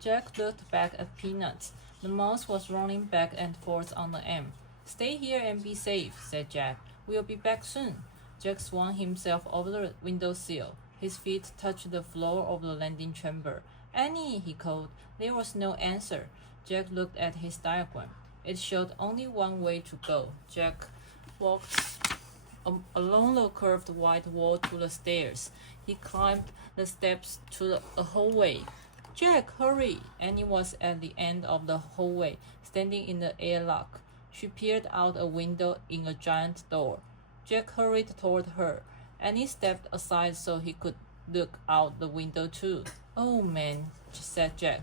Jack looked back at Peanuts. The mouse was rolling back and forth on the M. Stay here and be safe, said Jack. We'll be back soon. Jack swung himself over the windowsill. His feet touched the floor of the landing chamber. Annie, he called. There was no answer. Jack looked at his diagram. It showed only one way to go. Jack walked along the curved white wall to the stairs. He climbed the steps to the hallway. Jack, hurry! Annie was at the end of the hallway, standing in the airlock. She peered out a window in a giant door. Jack hurried toward her. Annie stepped aside so he could look out the window too. Oh, man, said Jack.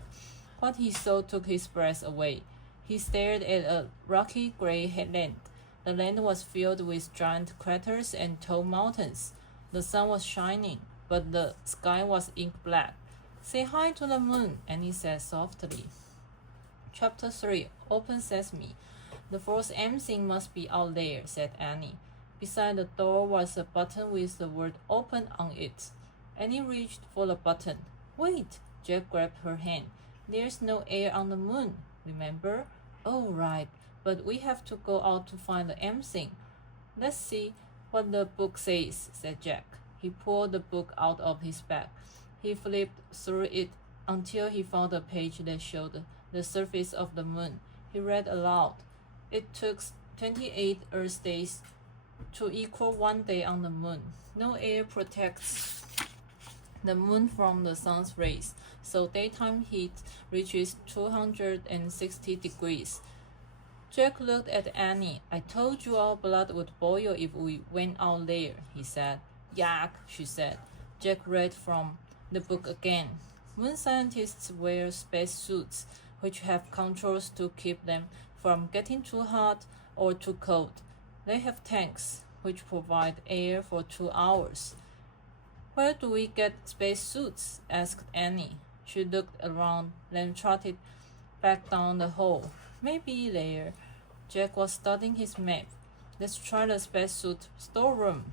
What he saw took his breath away. He stared at a rocky gray land. The land was filled with giant craters and tall mountains. The sun was shining, but the sky was ink black. Say hi to the moon, Annie said softly. Chapter 3, Open Sesame. The fourth M thing must be out there, said Annie. Beside the door was a button with the word open on it. Annie reached for the button. Wait, Jack grabbed her hand. There's no air on the moon, remember? Oh, right, but we have to go out to find the M thing. Let's see what the book says, said Jack. He pulled the book out of his bag. He flipped through it until he found a page that showed the surface of the moon. He read aloud. It took 28 Earth days to equal 1 day on the moon. No air protects the moon from the sun's rays, so daytime heat reaches 260 degrees. Jack looked at Annie. I told you our blood would boil if we went out there, he said. Yuck, she said. Jack read from the book again. Moon scientists wear space suits, which have controls to keep them from getting too hot or too cold. They have tanks, which provide air for 2 hours. Where do we get space suits? Asked Annie. She looked around, then trotted back down the hall. Maybe there. Jack was studying his map. Let's try the spacesuit storeroom.